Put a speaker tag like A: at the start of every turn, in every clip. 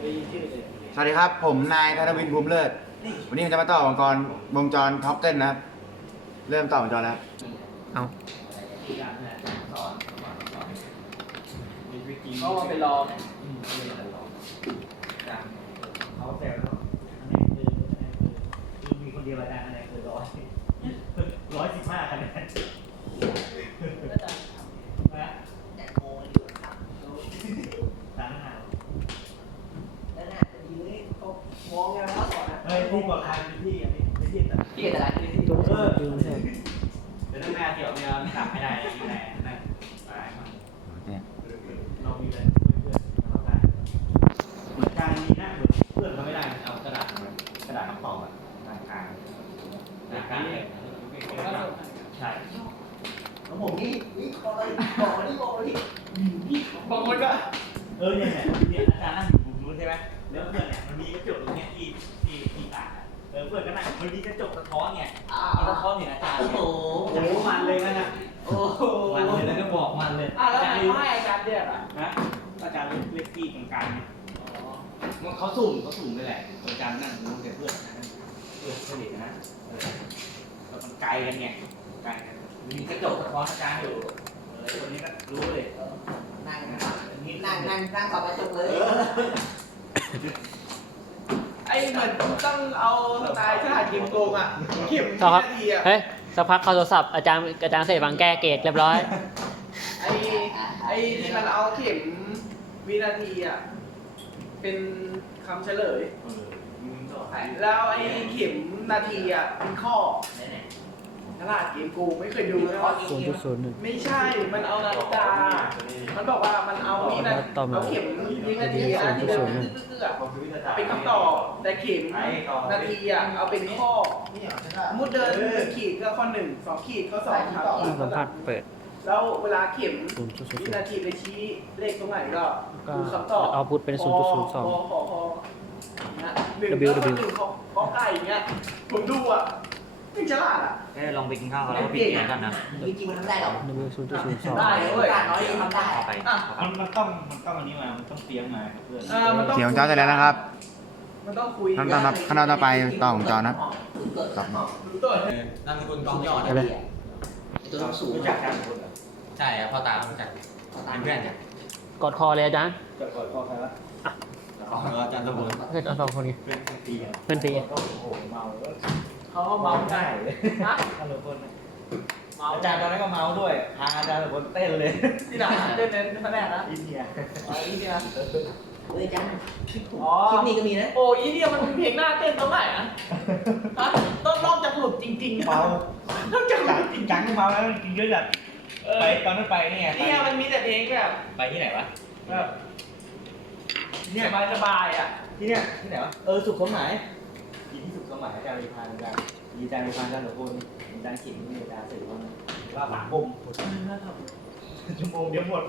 A: สวัสดีครับผมนายธนวินภูมิเลิศวันนี้ผมจะมาต่อวงจรท็อปเต้นนะครับเริ่มต่อวงจรแล้วเอา
B: เขามาเป็นรอง
C: เขาแซวแล้วคือมีคนเดียวอาจารย์คะแนนคือ115คะแนน
B: แต่โมอยู่ครับ
C: สามหา
B: แล้วน่ะทีนี้เขามองไงว่าสอนนะ
C: เฮ้ยพูดกับใครพี่อันนี้ไม่ผิดอ่ะ
B: เกียรติอะไรที่ที่
C: เดี๋ยวต้องแม่เกี่ยวเนี่ยกลับไม่ได้ที่ไหนนั่นไปเรามีอะไรเพื่อนเราได้เหมือนการมีหน้าเพื่อนเขาไม่ได้เอากระดาษคำตอบอ่ะกลางใช่
B: ของผมนี่บอกเลยบอกเลยบางคนก็
C: เนี่ยอาจารย์นั่งอยู่มุมนู้นใช่ไหมแล้วเพื่อนเนี่ยมันมีกระจกตรงเนี้ยที่ตาเพื่อนก็นั่งมันมีกระจกสะท้อนไงสะท้อนเนี่ยอาจารย์
B: โอ้โห
C: มันเลยนะ
B: โอ้โห
C: มันเลยแล้วก็บอกมันเลย
B: แล้วให้อาจารย์เดียร์อ่ะ
C: นะอาจารย์เล็กที่กลางๆเนี่ยเขาสุ่มเลยแหละอาจารย์นั่งนู้นกับเพื่อนสนิทนะมันไกลกันไงไกลกันมีกระจกสะท้อนอาจารย์อยู่คนนี้ก็รู้เลย
B: นั่งสอบกระจกเลย
D: ไอ้เหมือนต้องเอาสไตล์ชาติกิมโกงอ่ะเข็ม
E: ต่อครับ
D: นาทีอ่ะ
E: เฮ้ยสักพักเข้าโทรศัพท์อาจารย์เสร็จวางแก้เกรดเรียบร้อย
D: ไอ้ที่มันเอาเข็มวินาทีอ่ะเป็นคำเฉลย แล้วไอ้เข็มนาทีอ่ะเป็นข้อฉลาดเกมโกงไม่เคยดูเลยว่า
E: 0.01
D: ไม่ใช่ มันเอานาฬิกา มันบอกว่ามันเอาวินาที
E: ต่อมา
D: เอาเข็มวินาทีนะที่เดินตื้อๆอ่ะเป็นคำตอบแต่เข็มนาทีอ่ะเอาเป็นข้อสมมุติเดิน1 ขีดก็ข้อ 1 2 ขีดข้อ 2 3 ขีด
E: สัมภาษณ์เปิด
D: แล้วเวลาเข็ม
E: 0.00
D: วินาทีไปชี้เลขตรงไหนก็ดูคำตอบ
E: เอาพุทเป็น 0.02
D: นะหนึ่งแล้วก็หนึ่งข้อไก่อย่างเงี้ยผมดูอ่ะไม่ฉลาดอ่ะ
C: ลองไปกินข้าวกันแล้วปิดงานกันนะ
B: จริงๆมันทำได้หรอ
E: W
D: ได้
E: 0.02
D: เว้ย
B: การน้อยทำได้
C: ไปมันต้องอันนี้มามันต้องเตรียมมาเพื่อน
D: มันต้อง
A: เสียงวงจรเสร็จแล้วนะครับ
D: มันต้องคุย
A: ขั้นตอนต่อไปต่อวงจรนะครับต่อ
D: รู้ตัวเลย
F: นามสกุลกองยอด
E: ไปเลย
B: ตัวสูง
C: รู้จักกัน
F: ใช่ครับพ่อตารู้จักเป็นเพื่อนกัน
E: กอดคอเลยอาจารย์
C: จะก่อนก็ใครวะ
F: ของอาจารย์สมุน
E: เพื่อนเอาสองคนนี้
C: เป็นตีกัน
E: เพื่อนตี
C: ก็โอ้โหเมา
D: เขาก็เมาได้
C: เลย
D: ฮะ
C: ฮัลโหลคนอาจารย์ตอนนั้นก็เมาด้วยพาอาจารย์สมุนเต้นเลย
D: ที่ไหนเล่นเน้นแผนกนะ
C: อินเดีย
D: อ๋ออีเดีย
B: เฮ้ยจัง
D: อ๋อ
B: คลิปนี้ก็มีนะ
D: โอ้อีเดียมันเพลงหน้าเต้นตรงไหนอ่ะฮะต้องนอกจากหลุดจริงๆ
C: เมาน
D: อกจากหลุดจ
C: จ
D: ริ
C: ริ
D: ง
C: งจังเมาแล้วกินเยอะจัดไปตอนนั้นไปนี่ไง
D: ๆเนี่ยมันมีแต่เพลงแบบ
C: ไปที่ไหนวะ
D: แบบสบายๆอ่ะ
C: ที่เนี่ยที่ไหนวะสุขสมหมายกินที่สุขสมหมายอาจารย์วิพานอาจารย์อาจารย์วิพานอาจารย์หลวงพ่ออาจารย์ขิงอาจารย์สื่อว่าปากบุ้มชั่วโมงเดียวหมด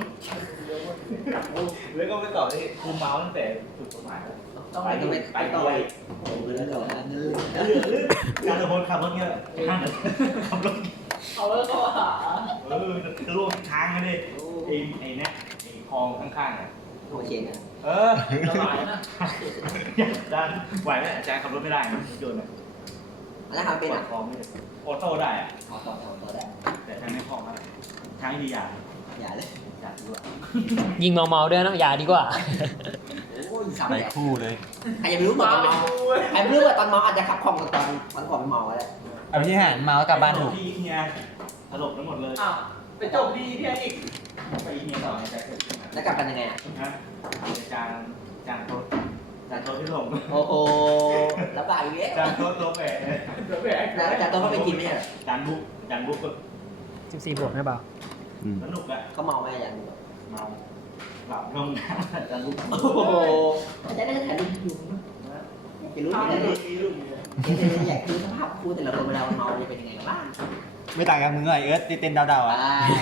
C: แล้วก็ไปต่อที่คูเมาตั้งแต่สุขสมหมายแล้ว
B: ต้องไปต่อโอ้โหเรื่องต่อนะ
C: การขับรถขับรถเงี้ยขับรถ
D: เอาแล้วก็หา
C: จะล่วงช้างกันดิไอ้เนี่ยไอ้คลองข้างๆอ่ะ
B: หัวเชนอ่ะ
D: สบายนะ
C: อาจารย์ไหวไหมอาจารย์ขับรถไม่ได้นะโยนอ่ะ
B: แล้วทำเป็นอ่ะ
C: คลองไม่ได้ออโต้ได้อ่ะ
B: ต่อได้
C: แต่ทางไม่คล่องเท่าไหร่ทางที่ดีอย่าง
B: อย่าเลย
C: อยากดูอ่ะ
E: ยิงเมาๆด้วยนะอย่าดีกว่า
B: โอ้ยสับ
F: ไป
B: เลย
F: คู่เลย
B: ใครจะรู้เหมือนตอนเมาใครไม่รู้ว่าตอนเมาอาจจะขับคล่องกว่าตอนก่อนเมาอะไร
F: เอาที่หารเมาส์กลับบ้านถูก
C: ที่เฮียถล่มทั้งหมดเลย
D: อ้าวไปจบดีที่อีก
C: ไปเฮียต่อในใจเกิดขึ้น
B: แล้วกลับกันยังไงอ่ะ
C: นะอาจารย์โต๊ะที่ลง
B: โอ้โหลำบากอีกแล้ว
C: อาจารย์โต๊ะลงแหวน
D: เดี๋ยวแบก
B: แล้วอาจารย์ต้องเข้าไปกินไหมอ่ะ
C: อาจารย์บุ๊กก็
E: 14 บวกนะเปล่า
C: สนุกอ่ะ
B: เขาเมาไหมอาจารย์
C: เมาหลับลงอาจารย์บุ๊ก
B: โอ้โหอาจารย์น่าจะถ่ายรูปอยู่จะรู้
D: ทำ
B: ที่ไหน
D: มีลูกอยู่
B: อยากดูสภาพครูแต่ละคนเวลาเมาจะเป็นยังไงกันบ้าง
F: ไม่ต่างกับมึงเลยเอิร์ธที่เต้นดาวๆอ่ะ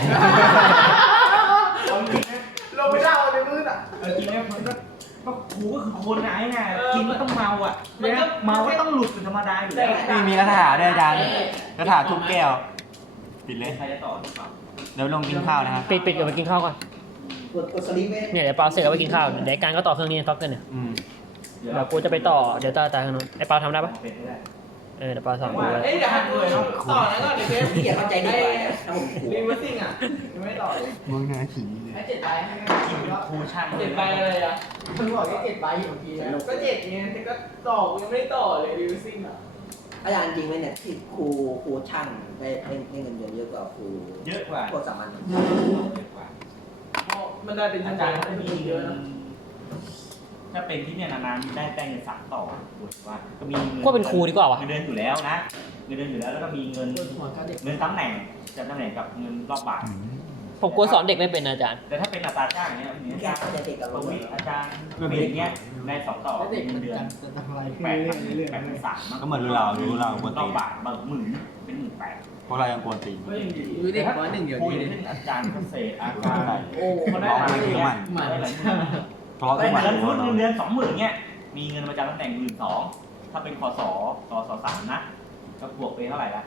C: เอาจริงนะ
D: ลงไปเล่าในมืออ่ะ
C: จริงนะมันก็ครูก็คือคนไหนไงกินก็ต้องเมาอ่ะ
D: มันก็
C: เมาก็ต้องหลุดเป็นธรรมดาอยู่แล้ว
F: นี่มีคาถาด้วยอาจารย์คาถาทุบแก้วปิดเลย
C: ใครจะต่อหรือเปล่า
F: เดี๋ยวลงกินข้าวนะครับ
E: ปิดเดี๋ยวไปกินข้าวก่อน
B: กดสลิปไว้
E: เนี่ยเดี๋ยวเปาเสร็จเอาไปกินข้าวเดี๋ยวการก็ต่อเครื่องนี้ท็อกกันเนี่ย
F: อืม
E: เดี๋ยวกูจะไปต่อเดี๋ยวต่อตาข้างนู้นไอ้เปาทำได้ปะ
C: เป็นไม่ได้
E: เดี๋ยวเปาสอนกู
D: ว่า
E: ไว้
D: เอ้ยเดี๋ยวให้ดูต่อแล้วก็เดี๋ยวเบส
B: พี่เกียรเข้าใจดีกว่าถ้าผมขู่
D: รีเวอร์ซิ่งอ่ะยังไม่ต่อเลย
A: มองหน้าผีเลย
D: ให้7 ใบให้
C: กินเป็นครูช่าง
D: 7 ใบอะไรอ่ะคุณบอกแค่7 ใบอยู่เมื่อกี้นะก็7ไงแต่ก็ต่อยังไม่ได้ต่อเลยรีเวอร์ซิ่งอ่ะ
B: อาจารย์จริงไหมเนี่ยที่ครูช่างได้เงินเดือนเยอะกว่าครู
C: เยอะกว่า
B: พวกสามัญ
C: เยอะกว่า
D: เพราะมันได้เป็น
C: อา
D: อา
C: จา
D: จาร ร
C: ย์
D: ย์
C: ถ้า
D: ได้
C: มี
D: มีเย
C: เงิ
D: อะ
C: น
D: นะ
C: ถ้าเป็นที่เนี่ยนานๆได้เงิน3 ต่อว่าก็มี
E: ก็เป็นครูดีกว่าวะ
C: เงินเดือนอยู่แล้วนะเงินเดือนอยู่แล้วแล้วก็มีเงินตำแหน่งจำตำแหน่งกับเงินรอบบาท
E: ผมกลัวสอนเด็กไม่เป็นอาจารย์
C: แต่ถ้าเป็นอัตราจ้างเนี่ยมี
B: แค่
C: อาจารย์
B: เข้าใจเด็กกับ
C: ประ
B: เรา
C: วิตรอาจารย์เป็นอย่างเงี้ยได้2 ต่อเงินเดือน8,300
F: ก็เหมือนรู้เรากวน
C: รอ
F: ตี
C: บบาทบาง18,000เป็น18,000
F: พวกเรายังกวนตี
D: ดูเด็กน้อย1 เดียว
C: คุย
D: นี้
C: เรื่องอาจารย์เกษตรอาจารย์
D: โอ้เขาได้
F: ร้อง
D: อะไร
F: มัน
D: เนี่ย
F: มัน
C: ได้หลาย
F: ทะเลาะกันมา
C: เงิน20,000เนี่ยมีเงินประจำตำแหน่ง12,000ถ้าเป็นคส3นะก็บวกไปเท่าไหร่ละ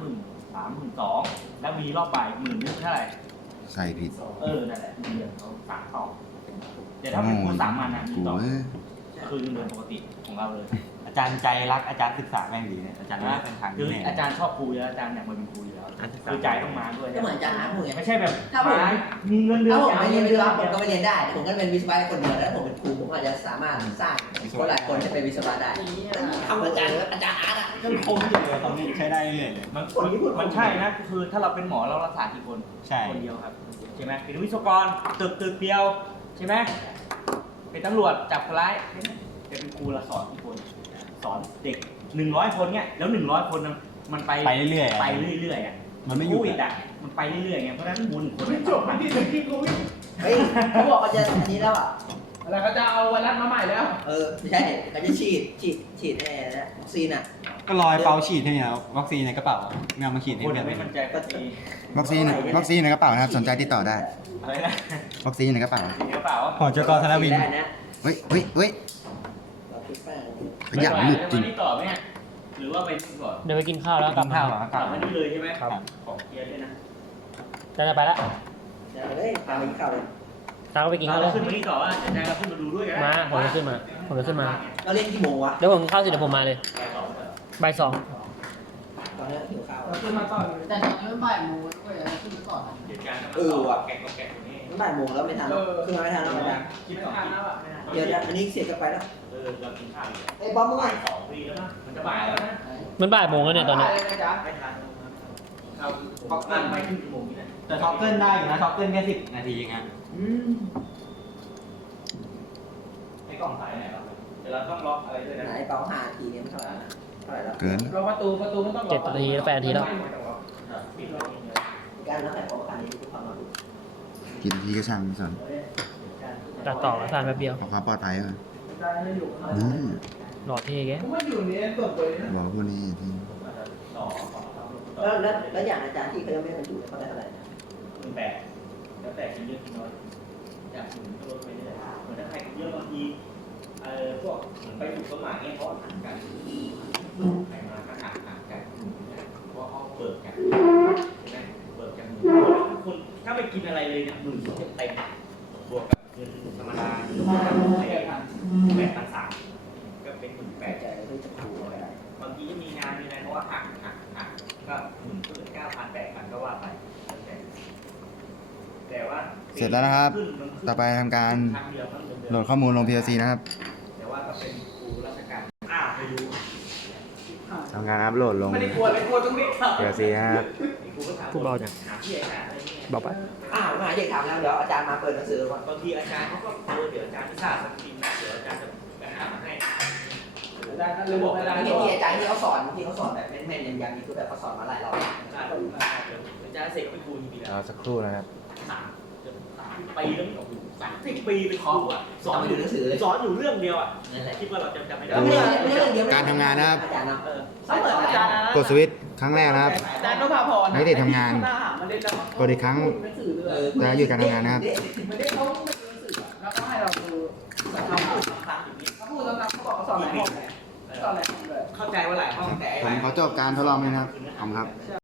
C: 32,000แล้วมีรอบบ่าย10,000เท่าไหร่
A: ใส่ผิด
C: นั่นแหละเดือนเขา3 ต่อแต่ถ้าเป็นครูสามัญนะมี
A: กู
C: ต่อ
A: เอ้ย
C: คือเงินเดือนปกติของเราเลย
F: อาจารย์ใจรักอาจารย์ศึกษาแม่งดีเนี่ยอาจารย์ไม่ได้เป็นทาง
C: คือ
F: แน่
C: อาจารย์ชอบครูแล้วอาจารย์อยากมาเป็นครูอยู่แล้วคือใจต้องมาด้วย
B: ก็เหมือนอาจารย์อาร์ตพูดไง
C: ไม่ใช่แบบ
B: ถ้าผม
C: มีเงินเดือน
B: ถ้าผมไม่เรียนวิศวะผมก็ไม่เรียนได้แต่ผมก็เป็นวิศวะคนเดียวแล้วผมเป็นครูผมอาจจะสามารถสร้างคนหลายคนให้เป็นวิศวะได้ทำอาจารย์อาร์ตอ่ะ
F: ก็คมอยู่เลยตอนนี้ใช้ได้เรื่อยเลย
C: มันใช่นะคือถ้าเราเป็นหมอเรารักษากี่คน
F: ใช่
C: คนเดียวครับใช่ไหมเป็นวิศวกรตึกเดียวใช่ไหมเป็นตำรวจจับคนร้ายจะเป็นครูละสอนกี่คนสอนเด็ก100 คนเนี่ยแล้ว100 คนมันไป
F: ไปเรื่อยๆ
C: ไปเรื่อยๆอ่ะ
F: มันไม่หยุด
C: โควิดอ่ะมันไปเรื่อยๆไงเพราะฉะนั้นครู1 คนไม่
D: จบมันที่ถึงที่กูวิ่ง
B: เฮ้ยเขาบอกเขาจะอันนี้แล้วอ่ะ
D: อะไรเขาจะเอาไวรัสมาใหม่แล้ว
B: ไม่ใช่เขาจะฉีดวัคซีนอ่ะ
F: ก็รอยเปาฉีดให้เนี่ยวัคซีนในกระเป๋าเงามาฉีดให้
C: คน
F: เพื่อน
C: ไม่มั่นใจก็ตี
A: วัคซีนในกระเป๋านะครับ สนใจติดต่อได้
C: อะไรนะ
A: วัคซีนในกระเป๋า
C: จริงหรือเปล่า
F: หอจกธนวิน
B: ได้นะ
A: เฮ้ยเฮ้ยเฮ้ย
B: เราคิดแป้ง
A: ขยันหลุดจริง
C: นี่ต่อไหมเนี่ยหรือว่าไปนี่ก่อน
E: เดี๋ยวไปกินข้าวแล้วกลับ
F: ข้าว
E: มา
F: เหรอก
C: ลับมานี่เลยใช่ไหม
F: ครับ
C: ของเคลียร์ด้วยนะ
E: จะไปแล้ว
B: เดี๋ยวเลยตามไปเข้าเลย
E: ตามก็ไปกินข้าวแล้ว
C: ขึ้นมานี่ต่อว่าจะได้เราขึ้นมาดูด้วยกัน
E: มาผมจะขึ้นมา
B: เราเล่นกี่โมงวะ
E: เดี๋ยวผมเข้าสิเดี๋ยวผมมาเลยบ่าย 2
B: ตอนนี้หิวข้าว
D: เราขึ้นมาก่อน
G: แต่ตอนนี้มันบ่ายโมงแล้วเว้ยเราขึ้นไปก่อน
C: เหตุการณ์
B: ว่ะ
C: แกะแกะตรงนี้
B: มันบ่ายโมงแล้วไม่ทันแล้วคือมาไม่ทันแล้วอาจารย์
C: คิด
D: ไม่
C: ไม่
D: ทั
C: ทั
D: น
C: น
D: แล้
C: แล้ว ว
D: อ่ะ
B: เดี๋ยวอันนี้เสร็จก็ไปแล้ว
C: เรากินข้าวอยู่
B: ไอ้บอมมึงไง
C: 2 ปีแล้วนะมันจะบ่ายแล้วนะ
E: มันบ่ายโมงแล้วเนี่ยตอนนี้
D: ได้เลยนะจ๊ะ
C: ไม่ทันเราพักเกินไปครึ่งชั่วโมงนี่นะ
F: แต่ท็อปเกิลได้อยู่นะท็อปเกิลแค่10 นาทีเองอะ
C: ไอ้กล่องสายไหนเราเดี๋ยวเราต้องล็อกอะไรด้วยนะ
B: ไหนเปา5 ทีเนี่ยมันเท่าไหร่แล้ว
A: เกิน
D: เราประตูไม่ต้อง
E: 7 นาทีแล้ว8 นาทีแล้ว
C: ปิดล็อกเองเลย
B: การแล้วแต่ของการนี้คือความรู้
A: กินทีก็ช่างไม่สน
E: ตัดต่อสานแป๊บเดียว
A: ขอความปลอดภัยก่อน
D: ได้ไม่อยู่
A: นี่
E: หล่อเท่แก
D: ผมไม่อยู่นี่ส่วนตัวนะ
A: บอกพวกนี้ที่
C: ต่อ
B: แล้วอย่างอาจารย์ที่เขายังไม่บรรจุเขาได้เท่าไหร่
C: 18แล้วแต่กินเยอะกินน้อยอยากถึงก็ลดไปเรื่อยเหมือนถ้าใครกินเยอะบางทีพวกเหมือนไปถูกต้นไม้เนี่ยเพราะห่างกันใครมาก็ห่างกันเพราะเขาเปิดกันใช่ไหมเปิดกันคนถ้าไปกินอะไรเลยเนี่ย10,000เต็มบวกกับเงินธรรมดา8,300ก็เป็น18,000
B: แต่ใจที่จะถูกอะไร
C: บางทีก็มีงานมีอะไรเพราะว่าหักก็19,000 8,000ก็ว่าไปแต่ว่า
A: เสร็จแล้วนะครับ ต่อไปทำการโหลดข้อมูลลง PLC นะครับ
C: แต่ว่าก็เป็นครูราชการไปดู
A: ทำการอัพโหลดลง
D: ไม่ได้กลัวเลยกลัวตรงนี้ครับ
A: PLC นะครับ
C: ครูก็ถาม
E: พูดเบาจัง
C: หาที่อาจารย์อะไรเงี้ย
E: เบาปะ
B: มาเด็กถามแล้วเดี๋ยวอาจารย์มาเปิดหนังสือก่อน
C: บางทีอาจารย์เขาก็เดี๋ยวอาจารย์ไม่ทราบจริงนะเดี๋ยวอาจารย์จะไปหามาให้
D: ได้ก็เลยบอกเวลา
B: เห็นที่อาจารย์ที่เขาสอนแบบแม่นๆยันๆนี่คือแบบเขาสอนมาหลายรอบ
C: อาจารย์เสกเป็นครูจริงๆแล้ว
A: รอสักครู่นะครับ
C: 3 ปีแล้วไม่30 ปีเป็นครูอ่ะสอนอยู่เรื่องเดียวอ่ะ
B: นั่นแหละ
C: คิดว่าเราจำไม่ได้
A: การทำงานนะครับ
B: อาจารย์นะ
D: เขาเหมือนอาจารย์นะ
A: กดสวิตช์ครั้งแรกนะครับ
D: อาจารย์นพพร
A: ไม่ได้ทำงาน
D: มันได้แล้ว
A: กดอีกครั้ง
D: ไม่สื่อเลย
A: จะหยุดการทำงานนะครับ
D: มันได้เขาไม่ได้สื่อแล้วก็ให้เราดูเขาพูดซ้ำๆอย่างนี้เขาพูดซ้ำๆเขาบอกเขาสอนหลายห้องเลยสอนหลายห้องเลย
C: เข้าใจว่าหลายห้องแต่
A: ผมขอจบการทดลองนี้นะครับขอบคุณครับ